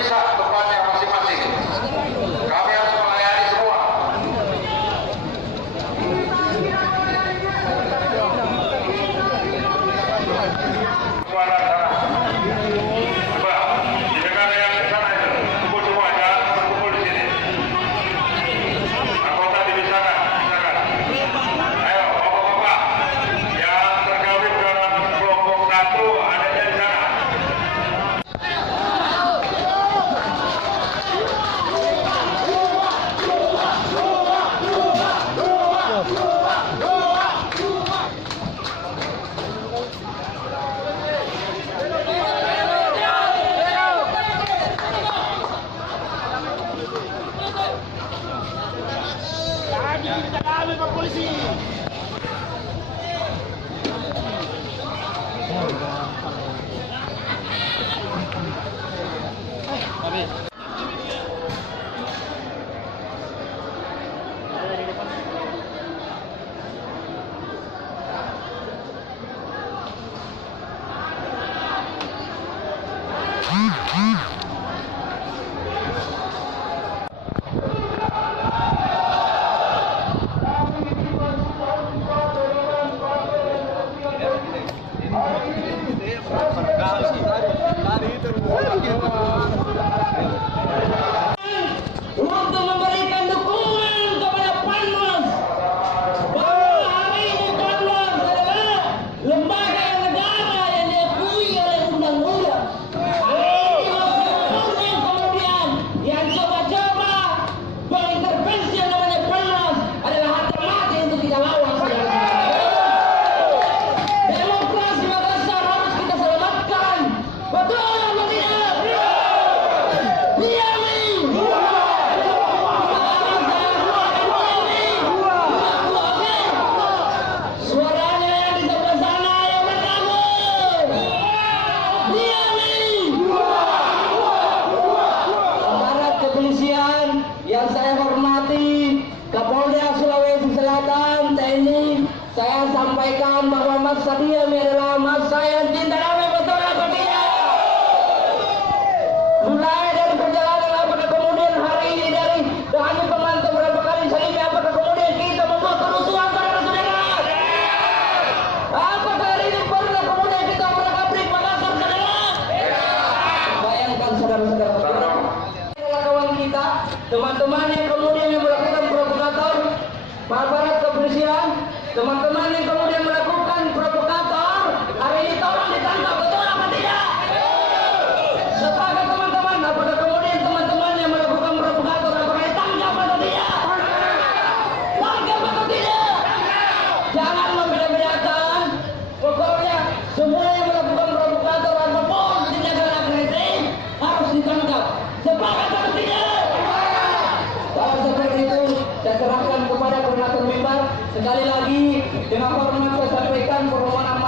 bisa tempatnya masing-masing. Kami harus melayani semua. Suara sana. Coba, di negara yang di sana itu, kumpul semua, jangan berkumpul di sini. Anggota di sana, silakan. Ayo, bapak-bapak yang tergabung dalam kelompok 1 ada di sana. Kami Pak Polisi. Untuk memberikan dukungan kepada Panwas bahwa hari ini Panwas adalah lembaga negara yang diakui oleh undang-undang. Kemudian yang coba-coba mengintervensi yang namanya Panwas adalah harga mati untuk kita lawan. Demokrasi Makassar harus kita selamatkan. Betul atau tidak? Suaranya yang di sebelah sana yang bergabung. Aparat kepolisian yang saya hormati, Kapolda Sulawesi Selatan, TNI, saya sampaikan bahwa Mas Sadio adalah masa yang cinta damai, betul atau tidak? Mulai dari perjalanan apakah kemudian hari ini dari hanya pemantau berapa kali saya apakah kemudian kita membuat kerusuhan saudara-saudara? Apakah hari ini pernah kemudian kita merakabri Makassar saudara? Bayangkan saudara-saudara, kawan kita, teman-teman yang kemudian yang melakukan provokator, aparat kepolisian, teman-teman yang kemudian melakukan provokator, hari ini tolong ditangkap, betul apa tidak? Sepakat teman-teman, apakah kemudian teman-teman yang melakukan provokator apakah ditangkap atau tidak? Tangkap atau tidak? Jangan membeda-bedakan. Pokoknya semua yang melakukan provokator ataupun tindakan agresif harus ditangkap. Sepakat atau tidak? Kalau seperti itu, saya serahkan kepada koordinator mimbar. Sekali lagi dengan hormat saya sampaikan permohonan